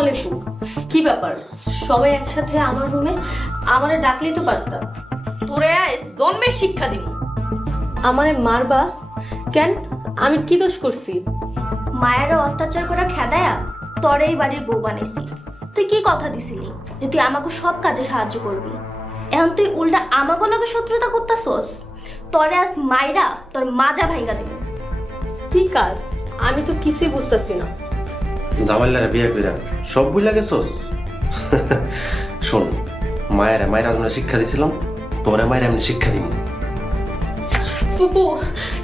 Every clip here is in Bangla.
আলাইকুম। কি ব্যাপার, সবাই একসাথে আমার রুমে? আমারে ডাকলেই তো পারতাম। তোরে জন্মের শিক্ষা দিব। আমারে মারবা কেন? আমি কি দোষ করছি? মায়েরও অত্যাচার করে খেদায়া তরে এই বাড়ির বউ বানাইছি। তুই কি কথা দিছিলি যে তুই আমাকে সব কাজে সাহায্য করবি? এখন তুই উল্টা আমাকে লগে শত্রুতা করতাছস। তরে আজ মাইরা তোর মাজা ভাইগা দিব। কি কাজ? আমি তো কিছুই বুঝতেছি না। জামাইলারে বিয়ে কইরা সব বুঝলা গেছস? শোন, মায়েরা আমরা শিক্ষা দিছিলাম, তোরা মায়ের এমনি শিক্ষা দিব। ফুপু,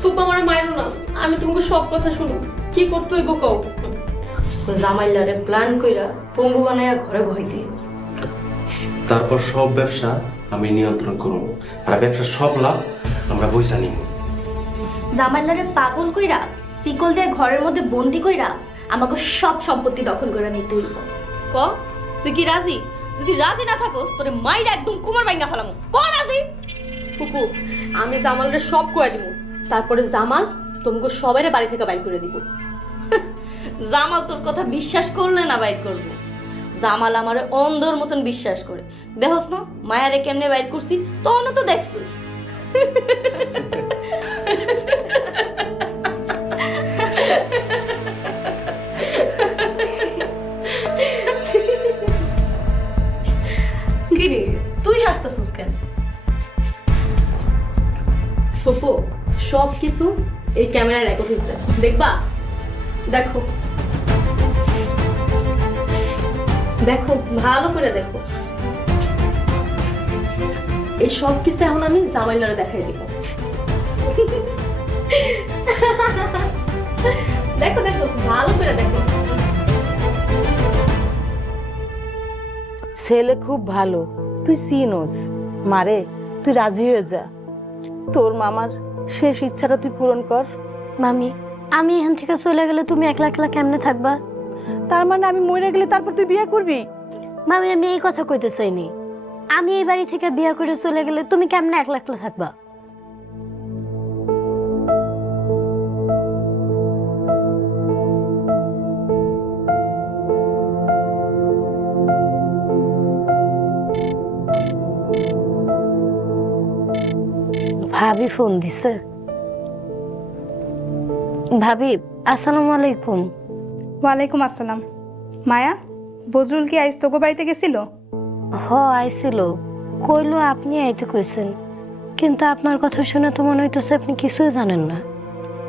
ফুপু আমার মায়েরও না, আমি তোমাকে সব কথা শুনো। কি করতে হইব কও? জামাইলারে প্ল্যান কইরা পঙ্গু বানায়া ঘরে বই দিয়ে তারপর সব ব্যবসা আমি নিয়ন্ত্রণ করব, আর ব্যবসার সব লাভ আমরা পয়সা নিব। জামাইলারে পাগল কইরা শিকল দিয়ে ঘরের মধ্যে বন্দি কইরা আমাকে সব সম্পত্তি দখল করে নিতে হইব। ক তুই কি রাজি? যদি রাজি না থাকোস তোরে মাইরা একদম কুমার ভাঙ্গা ফেলামু। ক রাজি? ফুপু, আমি জামালরে সব কয়ে দিব, তারপরে জামাল তোমাকে সবাইরে বাড়ি থেকে বাইর করে দিব। জামাল তোর কথা বিশ্বাস করলে না বাইর করবো? জামাল আমারে অন্ধর মতন বিশ্বাস করে। দেখোস না মায়ারে কেমনে বাইর করছি, তখনও তো দেখছিস। কিরে তুই হাসতেছিস কেন? ফুপু, সব কিছু এই ক্যামেরায় রেকর্ড হয়েছে, দেখবা? দেখো দেখো, ভালো করে দেখো। এই সব কিছু এখন আমি জামাইলারে দেখাই দিব। দেখো দেখো, ভালো করে দেখো। ছেলে খুব ভালো, তুই চিনোস। মারে, তুই রাজি হয়ে যা, তোর মামার শেষ ইচ্ছাটা তুই পূরণ কর। মামি, আমি এখান থেকে চলে গেলে তুমি একলা একলা কেমনে থাকবা? তার মানে আমি মরে গেলে তারপর তুই বিয়ে করবি? মামি, আমি এই কথা কইতে চাইনি। আমি এই বাড়ি থেকে বিয়ে করে চলে গেলে তুমি কেমনে একলা একলা থাকবা? ভাবি ফোন দিছে। ভাবি, আসসালামু আলাইকুম। ওয়ালাইকুম আসসালাম। মায়া, বজরুল কি আইস তোগো বাড়িতে গেছিল? হ, আইছিল। কইলো আপনি আইতে কইছেন, কিন্তু আপনার কথা শুনে তো মনে হইতেছে আপনি কিছুই জানেন না।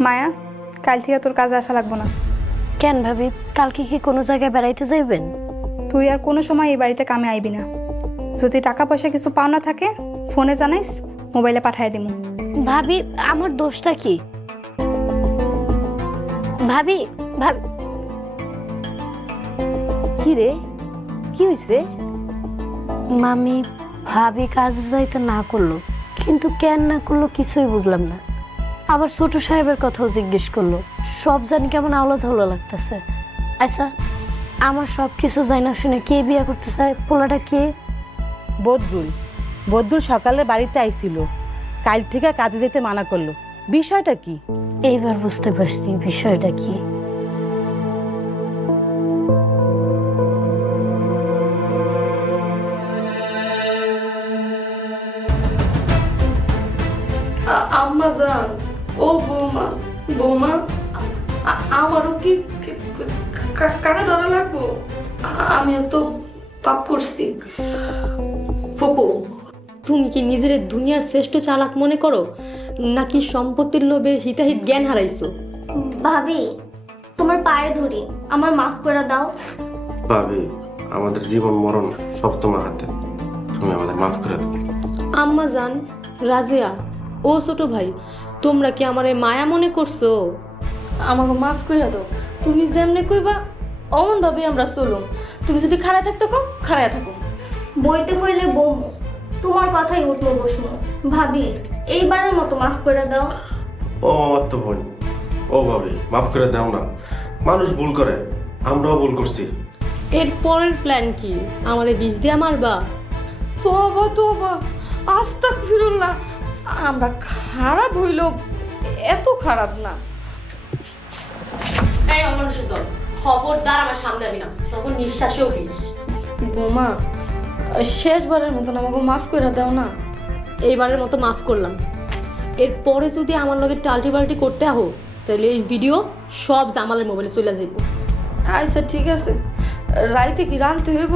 মায়া, কাল থেকে তোর কাজে আসা লাগবো না। কেন ভাবি, কালকে কি কোনো জায়গায় বেড়াইতে যাইবেন? তুই আর কোনো সময় এই বাড়িতে কামে আইবি না। যদি টাকা পয়সা কিছু পাওনা থাকে ফোনে জানাইস, মোবাইলে পাঠাই দিমু। ভাবি, আমার দোষটা কি? ভাবি, ভাবি, কি রে, কি হয়েছে? মামি, ভাবি কাজে যাইতে না করলো, কিন্তু কেন না করলো কিছুই বুঝলাম না। আবার ছোট সাহেবের কথাও জিজ্ঞেস করলো। সব জানি কেমন আওলা ঝাওলা লাগতেছে। আচ্ছা, আমার সব কিছু জানি না শুনে কে বিয়ে করতে চায়? পোলাটা কে? বদরুল। বদরুল সকালে বাড়িতে আইছিল, কাল থেকে কাজে যেতে মানা করলো। বিষয়টা কি? এইবার বুঝতে পারছি বিষয়টা কি। আম্মা জান, ও বৌমা, বৌমা আমারও কি কানে ধরা লাগবো? আমিও তো পাপ করছি। ফুপু, তুমি কি নিজের দুনিয়ার শ্রেষ্ঠ চালাক মনে করো, নাকি সম্পত্তির লোভে হিতাহিত জ্ঞান হারাইছো? ভাবি, তোমার পায়ে ধরি, আমার মাফ করে দাও। ভাবি, আমাদের জীবন মরণ সব তোমার হাতে, তুমি আমাদের মাফ করে দাও। আম্মা জান, রাজিয়া, ও ছোট ভাই, তোমরা কি আমারে মায়া মনে করছো? আমাকে মাফ কইরা দাও। তুমি যেমনে কইবা অমন ভাবে আমরা চলুম। তুমি যদি খাড়ায় থাকতো কও, খাড়ায় থাকো। বইতে কইলে বম, তোমার কথাই উঠবো বসবো। ভাবি, এইবারের মতো মাফ করে দাও। ও তো বোন, ও ভাবি, মাফ করে দাও না। মানুষ ভুল করে, আমরাও ভুল করছি। এর পরের প্ল্যান কি? আমারে বিষ দিয়া মারবা? তোবা তোবা, আস্তাগফিরুল্লাহ। আমরা খারাপ হইল, এত খারাপ না। এই অমানুষের দল, খবরদার আমার সামনে আবি না, তখন নিঃশ্বাসেও বিষ। বৌমা শেষবারের মতন আমাকে মাফ করে দাও না। এইবারের মতো মাফ করলাম, এরপরে যদি আমার লগে টাল্টি পাল্টি করতে আহো তাহলে এই ভিডিও সব জামালের মোবাইলে চলে যাইব। আচ্ছা ঠিক আছে, রাইতে কি রাঁধতে হইব?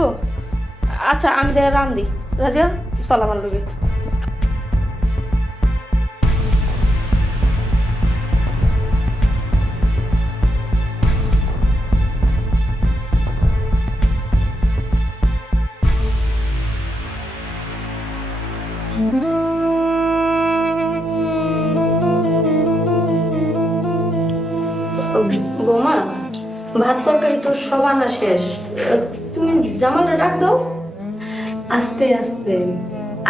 আচ্ছা আমি যাই রান্ধি। রাজিয়া চল আমার লগে। বৌমা ভাত তরকারি তো সব আনা শেষ, তুমি জামালটা ডাক দাও। আস্তে আস্তে,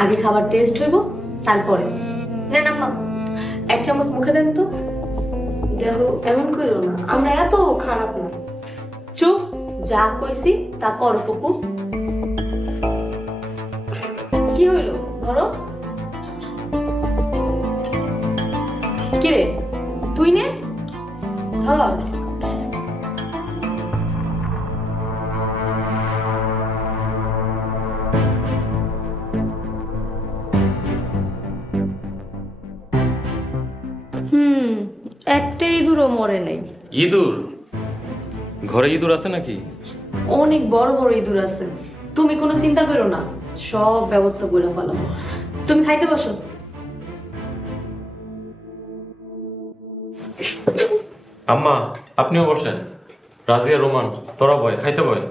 আগে খাবার টেস্ট হইব তারপরে। নেন আম্মা। 1 চামচ মুখে দেন তো। দেখো এমন করো না, আমরা এত খারাপ না। চুপ, যা কইছি তা কর ফুপু। কি হইলো ধরো। কিরে তুই নে, ধর। একটা ইঁদুরও মরে নাই। ইঁদুর? ঘরে ইঁদুর আছে নাকি? অনেক বড় বড় ইঁদুর আছে, তুমি কোনো চিন্তা করো না, সব ব্যবস্থা করে ফেলাবো। তুমি খাইতে বসো। আম্মা আপনিও বসেন। রাজিয়া রোমান তোরা বয়, খাইতে বয়।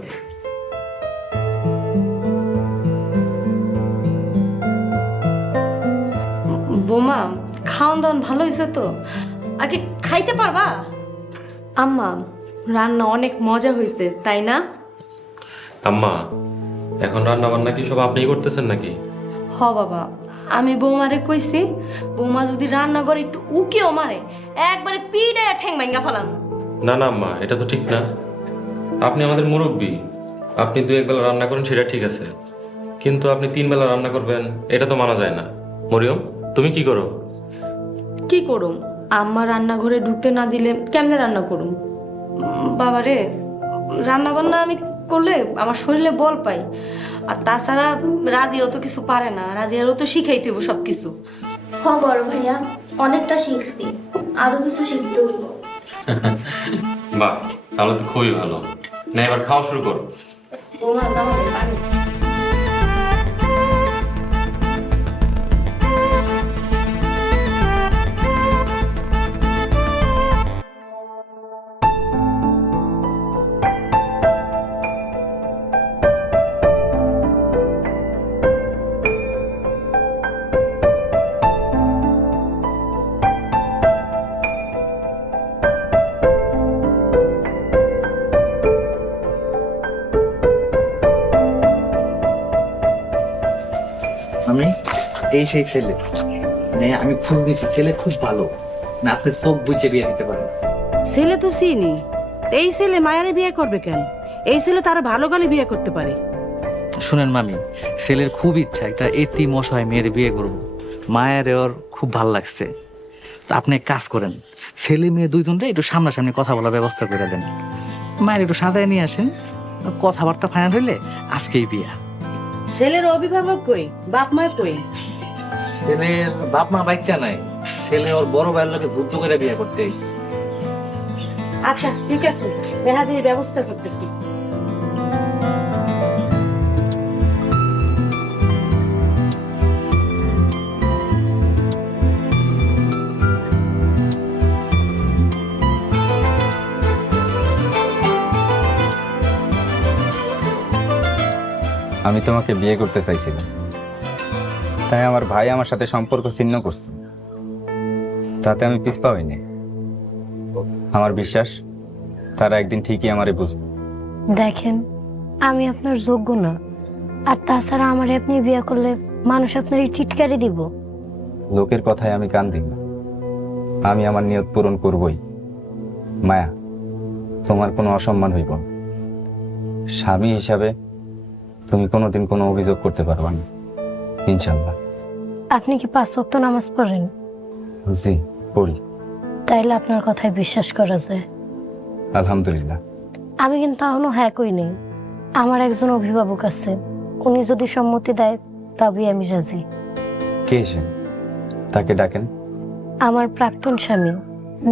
বোমা খাওয়ান দাওয়ান ভালো হয়েছে তো? আগে খাইতে পারবা? আম্মা রান্না অনেক মজা হয়েছে তাই না? আম্মা এখন রান্না বান্না কি সব আপনিই করতেছেন নাকি? হ বাবা, আমি বৌমারে কইছি বৌমা যদি রান্না করে একটু উকিও মারে একবারে পিড়ে ঠ্যাং ভাঙ্গা ফেলাম। না না আম্মা, এটা তো ঠিক না। আপনি আমাদের মুরব্বী, আপনি 2-1 বেলা রান্না করেন সেটা ঠিক আছে, কিন্তু আপনি 3 বেলা রান্না করবেন এটা তো মানা যায় না। মরিয়ম তুমি কি করো? কি করুম, আম্মা রান্নাঘরে ঢুকতে না দিলে কেমনে রান্না করুম? বাবা রে, রান্না বান্না আমি করলে আমার শরীরে বল পাই, আর তাছাড়া রাজিও তো কিছু পারে না, রাজিয়ারও তো শিখাইতে হইব সব কিছু। হ বড় ভাইয়া, অনেকটা শিখছি, আরো কিছু শিখতে হইব। বাহ, তাহলে তো খুবই ভালো। না এবার খাওয়া শুরু করো। বৌমা জামা পানি। আমি এই সেই ছেলে, মানে আমি খুব দিচ্ছি ছেলে খুব ভালো, না আপনি চোখ বুঝে বিয়ে দিতে পারেন। ছেলে তো চিনি, এই ছেলে মায়ারে বিয়ে করবে কেন? এই ছেলে তারা ভালো গালে বিয়ে করতে পারে। শুনেন মামি, ছেলের খুব ইচ্ছা একটা এতিম অসহায় মেয়ের বিয়ে করব, মায়ের ওর খুব ভালো লাগছে। তা আপনি এক কাজ করেন, ছেলে মেয়ে দুইজনরে একটু সামনাসামনি কথা বলার ব্যবস্থা করে দেন, মায়ের একটু সাজায় নিয়ে আসেন, কথাবার্তা ফাইনাল হইলে আজকেই বিয়া। ছেলের অভিভাবক কই, বাপ মা কই? ছেলের বাপ মা বাচ্চা নাই, ছেলে ওর বড় ভাইয়ের লোকে যুদ্ধ করে বিয়ে করতে আইছে। আচ্ছা ঠিক আছে, মেহাদির ব্যবস্থা করতেছি। আমি তোমাকে বিয়ে করতে চাইছিলাম, তাই আমার ভাই আমার সাথে সম্পর্ক ছিন্ন করছে, তাতে আমি পিছপা হইনি। আমার বিশ্বাস তারা একদিন ঠিকই আমারে বুঝবে। দেখেন আমি আপনার যোগ্য না, আর তাছাড়া আমার আপনি বিয়ে করলে মানুষ আপনার টিটকারি দিব। লোকের কথায় আমি কান দিই না, আমি আমার নিয়ত পূরণ করবই। মায়া, তোমার কোনো অসম্মান হইব না। স্বামী হিসাবে তুমি কোনোদিন কোনো অভিযোগ করতে পারবা না, ইনশাল্লাহ। আপনি কি 5 ওয়াক্ত নামাজ পড়েন? জি পড়ি। তাইলে আপনার কথায় বিশ্বাস করা যায়। আলহামদুলিল্লাহ। আমি কিন্তু এখনো হ্যাঁ কই নেই। আমার একজন অভিভাবক আছে, উনি যদি সম্মতি দেয় তবেই আমি রাজি। কে সে? তাকে ডাকেন। আমার প্রাক্তন স্বামী,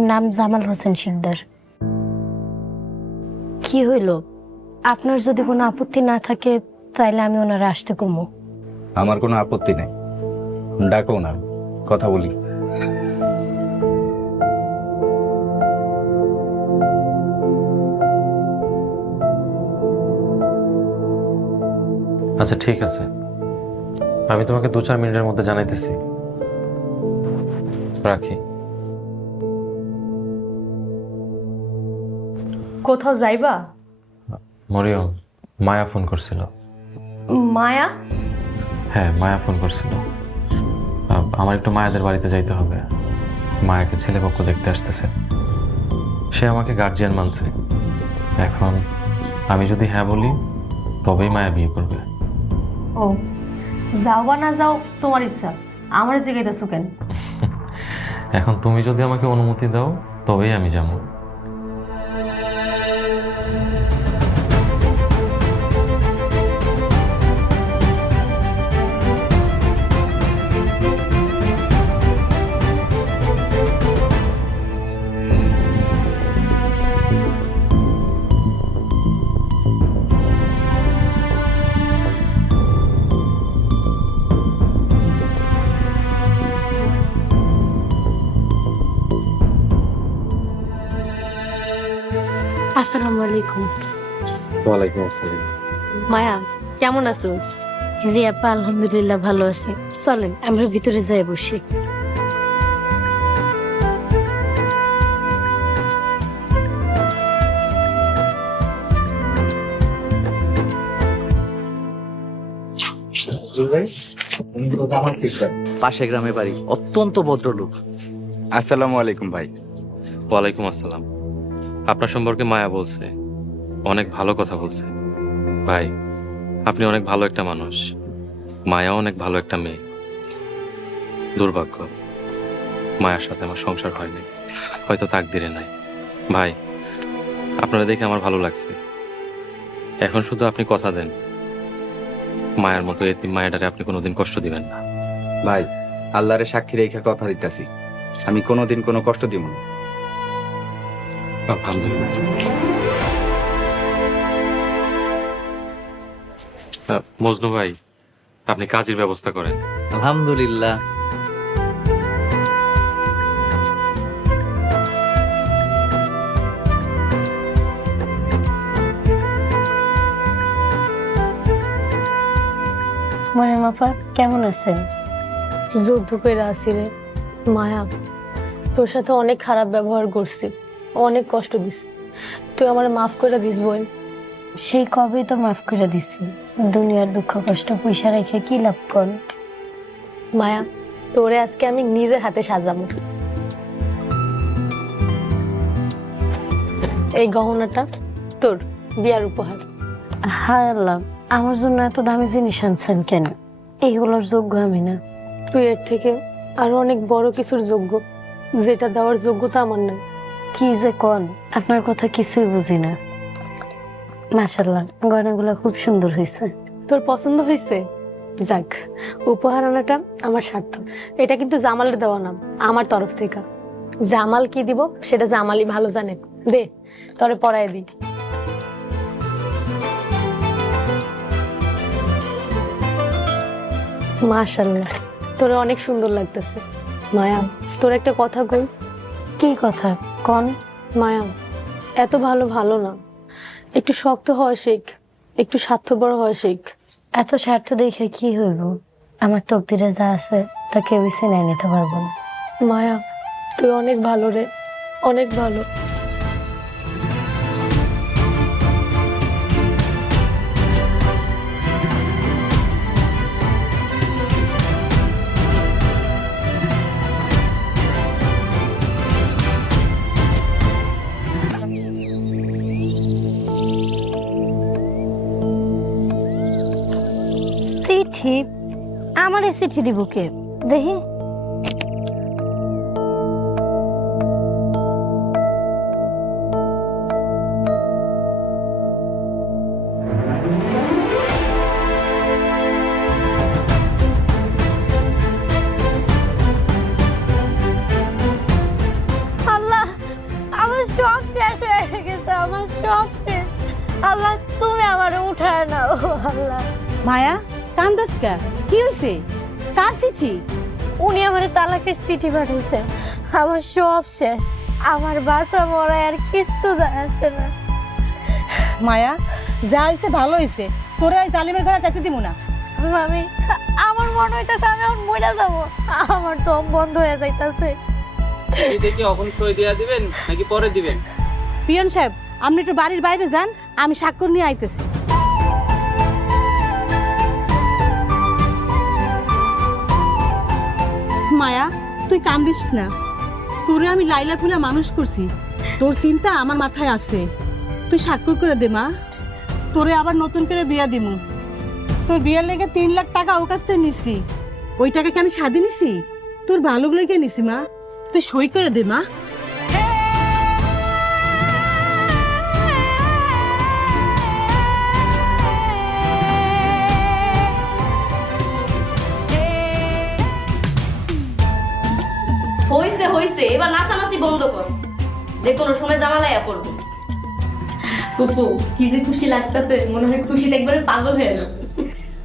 নাম জামাল হোসেন শিকদার। কি হইল? আপনার যদি কোনো আপত্তি না থাকে তাইলে আমি ওনারা আসতে কমো। আমার কোনো আপত্তি নেই, ডাকো না, কথা বলি। আচ্ছা ঠিক আছে, আমি তোমাকে 2-4 মিনিটের মধ্যে জানাইতেছি। রাখি। কোথাও যাইবা? মরিয়ম, মায়া ফোন করছিল। মায়া? হ্যাঁ, মায়া ফোন করছিল। আমার একটু মায়াদের বাড়িতে যাইতে হবে। মায়াকে ছেলেপক্ষ দেখতে আসতেছে। সে আমাকে গার্জিয়ান মানছে। এখন আমি যদি হ্যাঁ বলি তবেই মায়া বিয়ে করবে। ও, যাও বা না যাও তোমার ইচ্ছা, আমার জিগাইতেছো কেন? এখন তুমি যদি আমাকে অনুমতি দাও তবেই আমি যাবো। আসসালামু আলাইকুম। ওয়ালাইকুম আসসালাম। মায়া, কেমন আছোস? জি আপা, আলহামদুলিল্লাহ ভালো আছি। চলেন আমরা ভিতরে যাই বসি। পাশে গ্রামে বাড়ি, অত্যন্ত ভদ্রলোক। আসসালামু আলাইকুম ভাই। ওয়ালাইকুম আসসালাম। আপনার সম্পর্কে মায়া বলছে, অনেক ভালো কথা বলছে। ভাই, আপনি অনেক ভালো একটা মানুষ। মায়াও অনেক ভালো একটা মেয়ে। দুর্ভাগ্য, মায়ার সাথে আমার সংসার হয়নি, হয়তো তাকদিরে নাই। ভাই, আপনারা দেখে আমার ভালো লাগছে। এখন শুধু আপনি কথা দেন, মায়ার মতো এতিম মায়াটারে আপনি কোনোদিন কষ্ট দিবেন না। ভাই, আল্লাহরে সাক্ষী রেখে কথা দিতেছি, আমি কোনোদিন কোনো কষ্ট দিব না। আলহামদুলিল্লাহ। মজনু ভাই, আপনি কাজের ব্যবস্থা করেন। আলহামদুলিল্লাহ। মরিয়ম আপা কেমন আছেন? যুদ্ধ করে আসি রে মায়া, তোর সাথে অনেক খারাপ ব্যবহার করছি, অনেক কষ্ট দিছি, তুই আমার মাফ করে দিস বোন। সেই কবেই তো মাফ করে দিছি। দুনিয়ার দুঃখ কষ্ট পয়সা রেখে কি লাভ কর? মায়া, তোরে আজকে আমি নিজের হাতে সাজাবো। এই গহনাটা তোর বিয়ার উপহার। হায় আল্লাহ, আমার জন্য এত দামি জিনিস আনছেন কেন? এইগুলোর যোগ্য আমি না। তুই এর থেকে আরো অনেক বড় কিছুর যোগ্য, যেটা দেওয়ার যোগ্যতা আমার নাই। কি যে কন, আপনার কথা কিছুই বুঝি না। মাশাআল্লাহ, গয়নাগুলো খুব সুন্দর হয়েছে। তোর পছন্দ হয়েছে? যাক, উপহার আনাটা আমার স্বার্থ। এটা কিন্তু জামালের দেওয়া নাম, আমার তরফ থেকে। জামাল কি দিব সেটা জামালই ভালো জানে। দে, তোরে পরায় দি। মাশাআল্লাহ, তোরে অনেক সুন্দর লাগতেছে। মায়া, তোর একটা কথা কই। কি কথা কন? মায়া, এত ভালো ভালো না, একটু শক্ত হওয়া শেখ, একটু স্বার্থপর হওয়া শেখ। এত স্বার্থ দেখে কি হইব? আমার তকদিরে যা আছে তা কেউ চিনে নিতে পারবো না। মায়া, তুই অনেক ভালো রে, অনেক ভালো। চিঠি? আমার এই চিঠি দিব কে? দেখি। আল্লাহ, মায়া কান্দস কা কি হইছে? কার চিঠি? উনি আমার তালাকের চিঠি পাঠাইছে। আমার সব শেষ, আমার বাসা মরা আর কিচ্ছু যায় আসে না। মায়া যা হইছে ভালো হইছে, তোরে ওই জালিমের ঘরে যাইতে দিব না। মামি, আমার মনে হইতাছে আমি এখন মরে যাবো, আমার দম বন্ধ হয়ে যাইতাছে। দেখি এখন সই দিয়া দিবেন নাকি পরে দিবেন? পিয়ন সাহেব, আপনি একটু বাড়ির বাইরে যান, আমি স্বাক্ষর নিয়ে আইতেছি। মায়া তুই কান্দিস না, তোরে আমি লাইলা ফুলা মানুষ করছি, তোর চিন্তা আমার মাথায় আছে। তুই স্বাক্ষর করে দে মা, তোরে আবার নতুন করে বিয়া দিমু। তোর বিয়ার লেগে 3 লাখ টাকা ওর কাছ থেকে নিছি, ওই টাকা কি আমি স্বাধীন নিছি? তোর ভালোগুলো লেগে নিছি মা, তুই সই করে দে মা। হইছে হইছে, এবার নাচানাচি বন্ধ কর, যে কোনো সময় জামালাইয়া পড়বো। পুপু কি যে খুশি লাগতেছে, মনে হয় খুশিতে একবারে পাগল হয়ে গেল।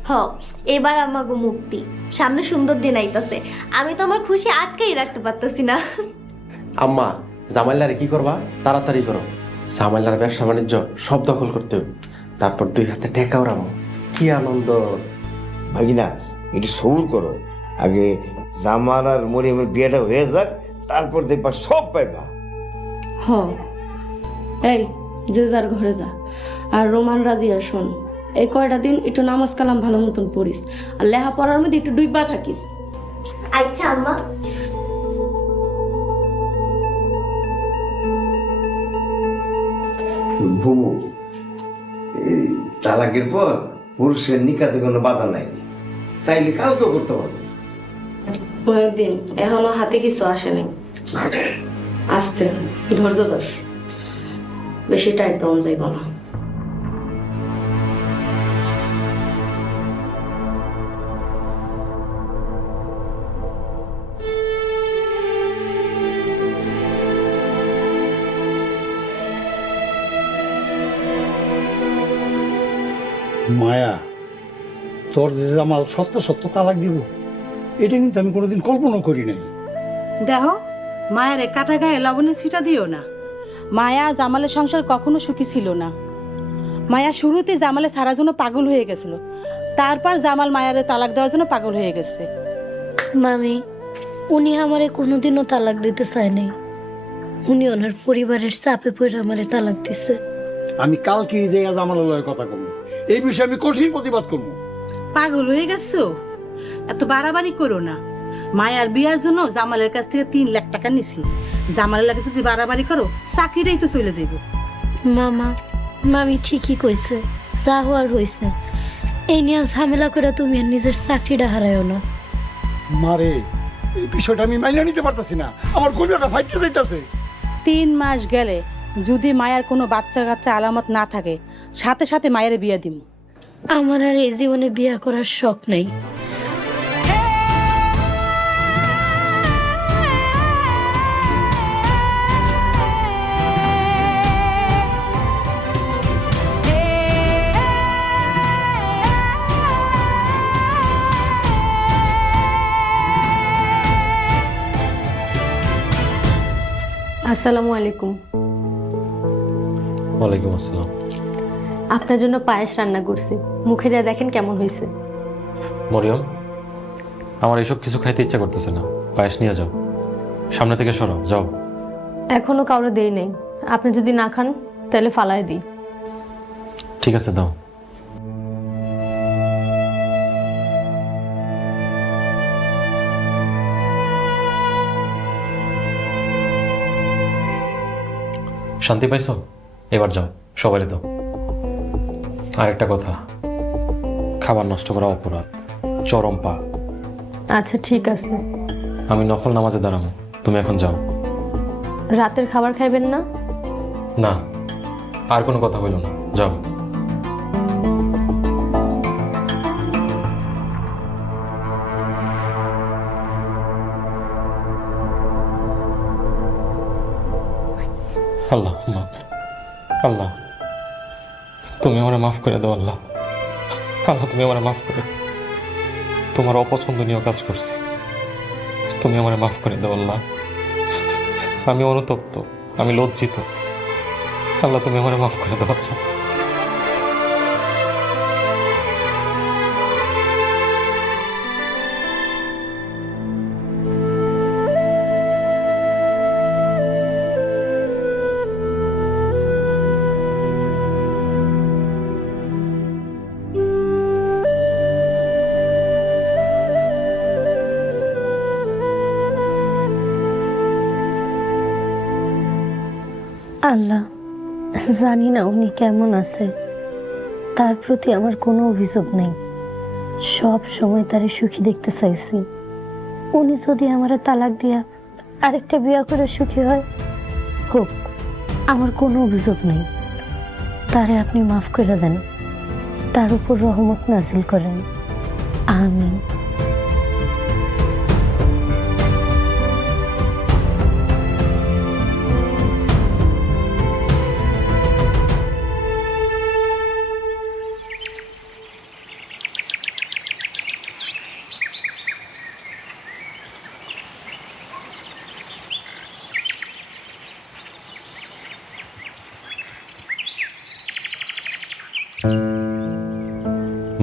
হ, এবার আমাগো মুক্তি, সামনে সুন্দর দিন আইতাছে, আমি তো আমার খুশি আটকেই রাখতে পারতেছি না। আম্মা, জামাইলারে কি করবা? তাড়াতাড়ি করো, জামাইলার ব্যবসা বাণিজ্য সব দখল করতে হবে, তারপর 2 হাতে টেকাও রামো। কি আনন্দ! ভাগিনা একটু সবুর করো, আগে জামাল আর মরিয়মের বিয়েটা হয়ে যাক, তারপর দেখবা সব পাইবা। হ, এই যে যার ঘরে যা, আর রোমান রাজিয়া শোন, এই কয়টা দিন একটু নামাজ কালাম ভালো মতন পড়িস, আর লেহা পড়ার মধ্যে একটু ডুইবা থাকিস। আচ্ছা আম্মা। বুবু, এই তালাকের পর পুরুষের নিকাতে কোনো বাধা নাই, চাইলে কাউকেও করতে পারবে। দিন এখনো হাতে কিছু আসেনি, আসতে ধৈর্য ধর, বেশি টাইট ডাউন যাইব না। মায়া, তোর যে জামাল সত্য সত্য তালাক দিব, এটা কিন্তু আমি কোনোদিন কল্পনা করি নাই। দেখো, মায়ের কাটা গায়ে লবণের ছিটা দিও না। মায়া জামালের সংসার কখনো সুখী ছিল না। মায়া শুরুতে জামালে ছাড়ার জন্য পাগল হয়ে গেছিল, তারপর জামাল মায়ারে তালাক দেওয়ার জন্য পাগল হয়ে গেছে। মামি, উনি আমারে কোনোদিনও তালাক দিতে চায় নাই, উনি ওনার পরিবারের চাপে পড়ে আমারে তালাক দিছে। আমি কালকে যে জামালের লয়ে কথা কম, এই বিষয়ে আমি কঠিন প্রতিবাদ করবো। পাগল হয়ে গেছো? এত বাড়াবাড়ি করো না। মায়ার বিয়ার জন্য জামালের কাছ থেকে 3 লাখ টাকা নিছি, জামালের লাগে যদি বাড়াবাড়ি করো চাকরিটাই তো চলে যাইব। মামা, মামি ঠিকই কইছে, যা হওয়ার হইছে, এই নিয়ে ঝামেলা করে তুমি আর নিজের চাকরিটা হারায়ও না। মারে, এই বিষয়টা আমি মাইনা নিতে পারতাছি না, আমার কলিজাটা ফাইটে যাইতাছে। 3 মাস গেলে যদি মায়ের কোনো বাচ্চা কাচ্চা আলামত না থাকে, সাথে সাথে মায়ের বিয়া দিব। আমার আর এই জীবনে বিয়ে করার শখ নেই। আসসালামু আলাইকুম। ওয়ালাইকুম আসসালাম। আপনার জন্য পায়েস রান্না করছি, মুখে দিয়ে দেখেন কেমন হয়েছে। মরিয়ম, আমার এইসব কিছু খাইতে ইচ্ছা করতেছে না, পায়েস নিয়ে যাও, সামনে থেকে সরো, যাও। এখনো কাউরে দেই নেই, আপনি যদি না খান তাহলে ফালায় দিই। ঠিক আছে, দাও। শান্তি পাইছো? এবার যাও, সবাই দাও। আরেকটা কথা, খাবার নষ্ট করা অপরাধ, চরম পাপ। আচ্ছা ঠিক আছে। আমি নফল নামাজে দাঁড়াবো, তুমি এখন যাও। রাতের খাবার খাইবেন না? না, আর কোনো কথা বললো না, যাও। আল্লাহ, আল্লাহ তুমি আমারে মাফ করে দাও আল্লাহ। আল্লাহ তুমি আমার মাফ করে তোমার অপছন্দনীয় কাজ করছি, তুমি আমার মাফ করে দাও আল্লাহ। আমি অনুতপ্ত, আমি লজ্জিত, আল্লাহ তুমি আমার মাফ করে দাও আল্লাহ। আল্লাহ, জানি না উনি কেমন আছে, তার প্রতি আমার কোনো অভিযোগ নেই। সব সময় তারে সুখী দেখতে চাইছি। উনি যদি আমারে তালাক দিয়া আরেকটা বিয়া করে সুখী হয়, হোক, আমার কোনো অভিযোগ নেই। তারে আপনি মাফ করে দেন, তার উপর রহমত নাজিল করেন, আমিন।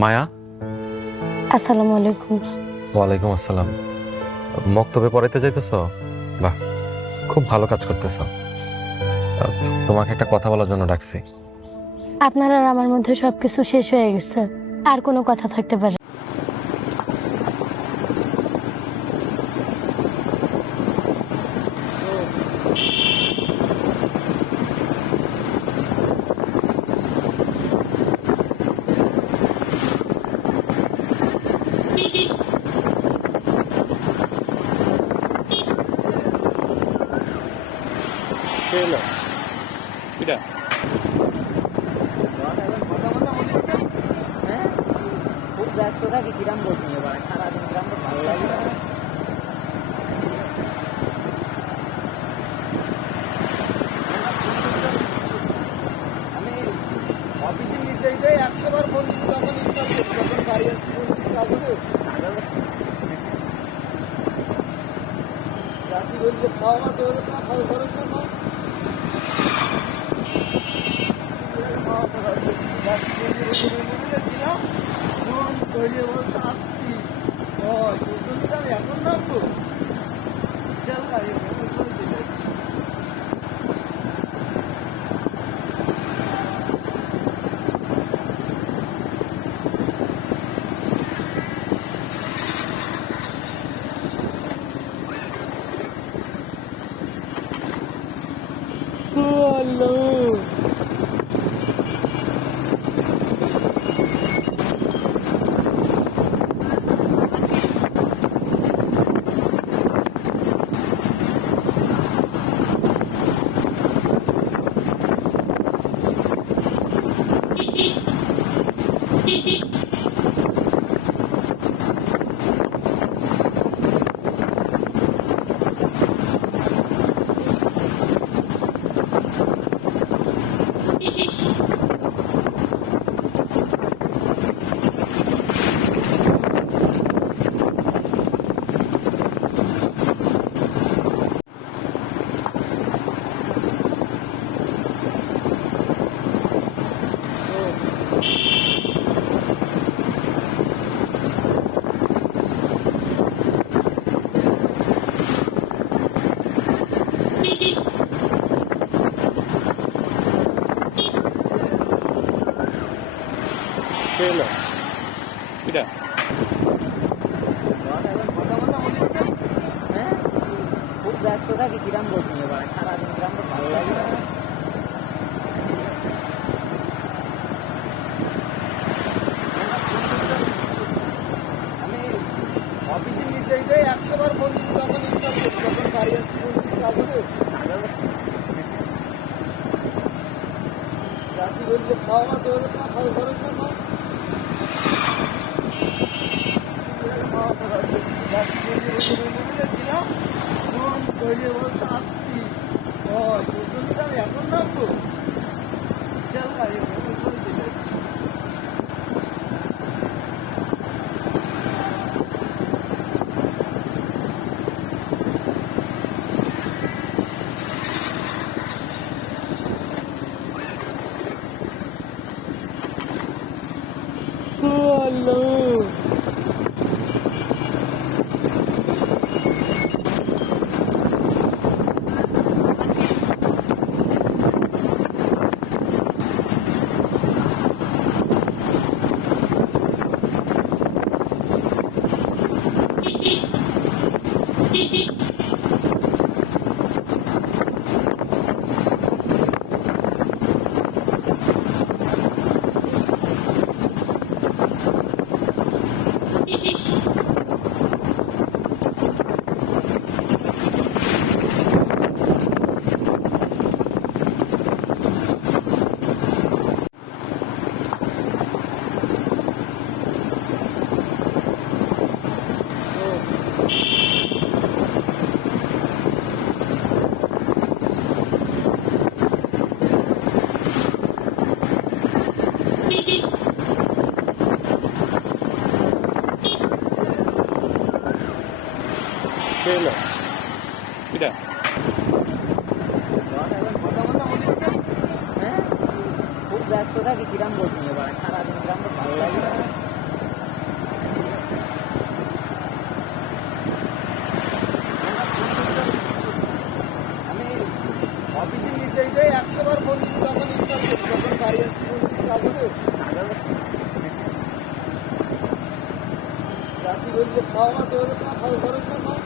মায়া, আসসালামু আলাইকুম। ওয়ালাইকুম আসসালাম। মক্তবে পড়াইতে যাইতেছ? বাহ, খুব ভালো কাজ করতেছ। তোমাকে একটা কথা বলার জন্য ডাকছি। আপনার আর আমার মধ্যে সবকিছু শেষ হয়ে গেছে, আর কোনো কথা থাকতে পারে? খুব ব্যস্ত থাকি, কিরাম বলছি এবার সারাদিন কিরাম তো ভালো লাগে না। আমি অফিসে নিচে যাই 100 বার ফোন দিচ্ছি, তখন ইনকাম করছি, তখন বাড়ি আসছি রাত্রি বললে খাওয়া না, 2000 টাকা খাওয়া খরচ না খাও।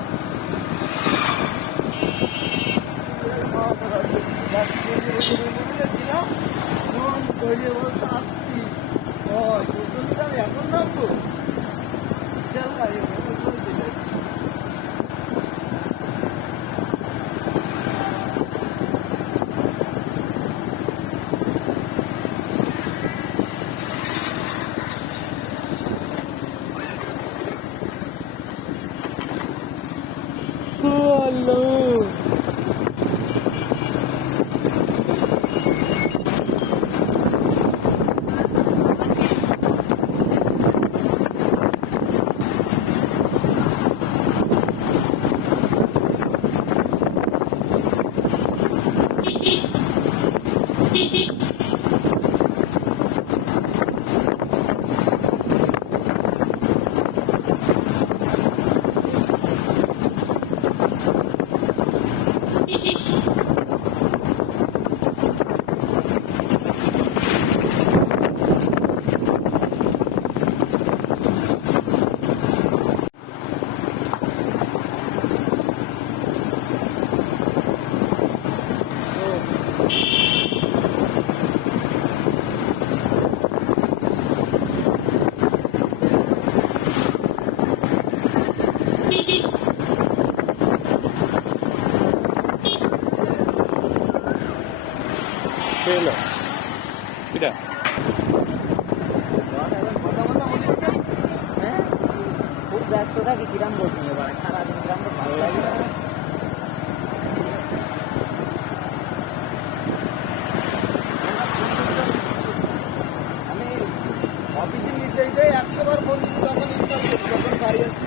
এখন নামবো খুব ব্যস্ত থাকি, কিরাম বলছি এবার সারাদিন কিরাম তো ভালো লাগে না। আমি অফিসে নিচে যাই 100 বার ফোন দিচ্ছি, তখন ইনকাম করছি, তখন বাড়ি আসছি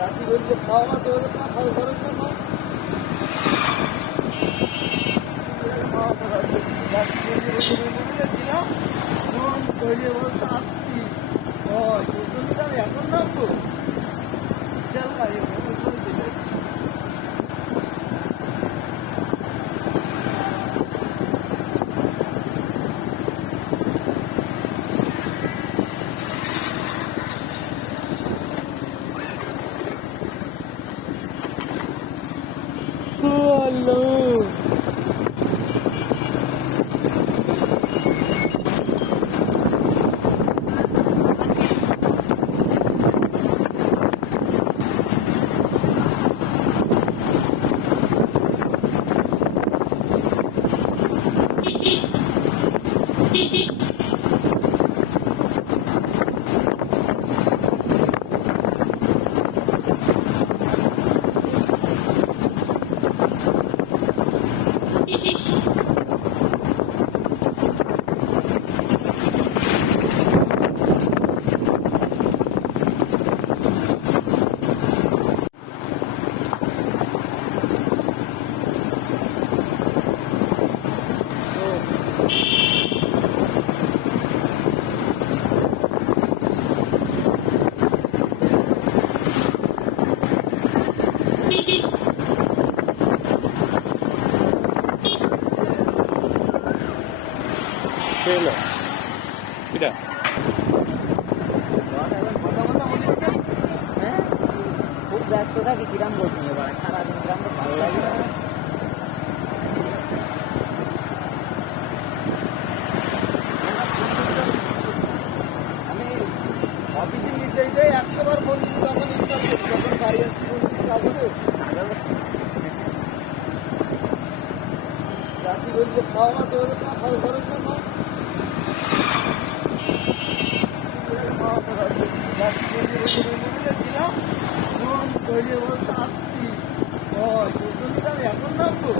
রাত্রি বললে খাওয়া না, 2000 টাকা খাওয়া খরচ না খাও। এখন নামবো এটা হ্যাঁ খুব ব্যস্ত থাকি কিরাম বলছি এবার সারাদিন কিরাম তো ভালো লাগে না। আমি অফিসে নিচে যাই 100 বার ফোন দিচ্ছি তখন ইন্টারভিউ যখন বাড়ি আসছি ফোন দিচ্ছি রাতি বলছে খাওয়া মা 2000 টাকা খাওয়া খরচ না মা এখন নামবো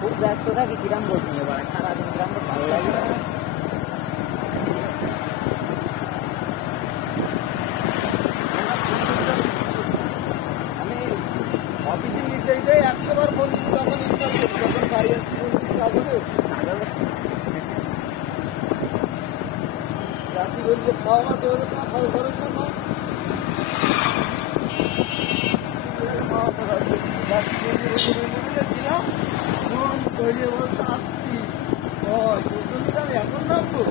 খুব ব্যস্ত থাকি কিরাম বলছি এবার সারাদিন কিরাম তো ভালো লাগে না। আমি অফিসে নিচে যাই 100 বার ফোন দিচ্ছি তখন ইন্টারভিউ যখন বাড়ি আসছি ফোন দিচ্ছি রাতি বলছে খাওয়া মা 2000 টাকা খাওয়া খরচ না মা এখন নামবো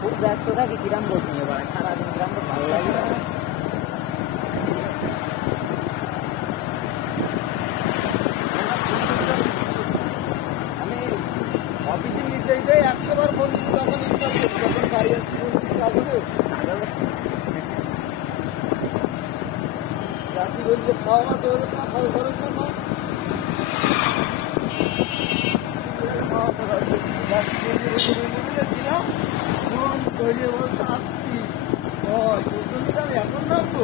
খুব ব্যস্ত থাকি কিরাম বলছি এবার সারাদিন কিরাম তো ভালো লাগে না। আমি অফিসে নিচে যাই 100 বার ফোন দিচ্ছি তখন ইন্টারভিউ যখন বাড়ি আসছি ফোন দিচ্ছি রাতি বলছে খাওয়া মা 2000 টাকা খাওয়া খরচ না মা এখন নামবো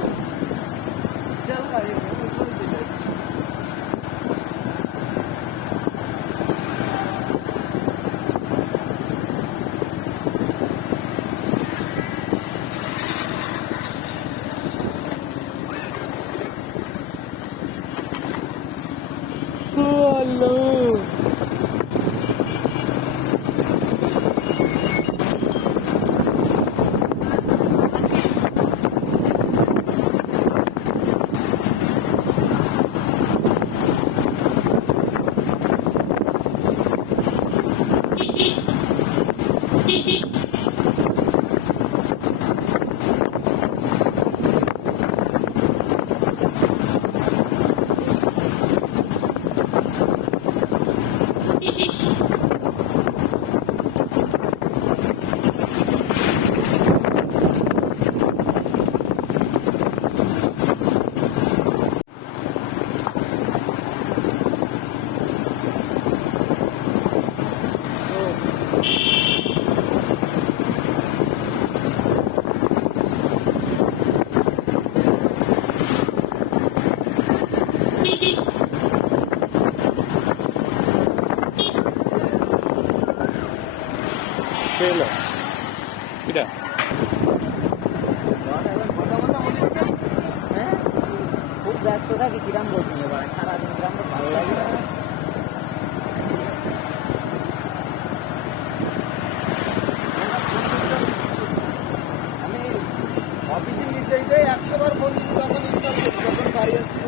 খুব ব্যস্ত থাকি কিরাম বলছি এবার সারাদিন কিরাম তো ভালো লাগে আমি অফিসে নিচে যাই 100 বার ফোন দিচ্ছি তখন ইন্টারভিউ যখন বাড়ি আসছি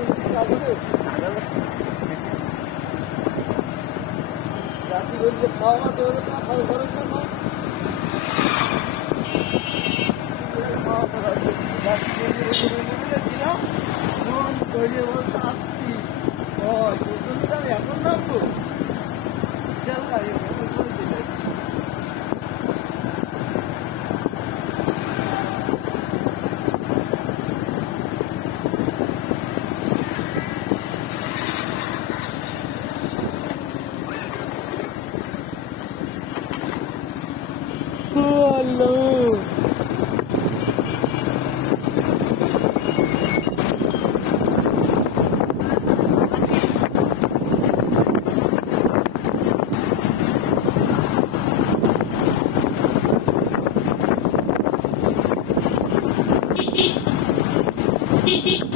রাত্রি বলছে খাওয়া তো খাওয়া খরচ না খাও এখন নামবো Beep, beep.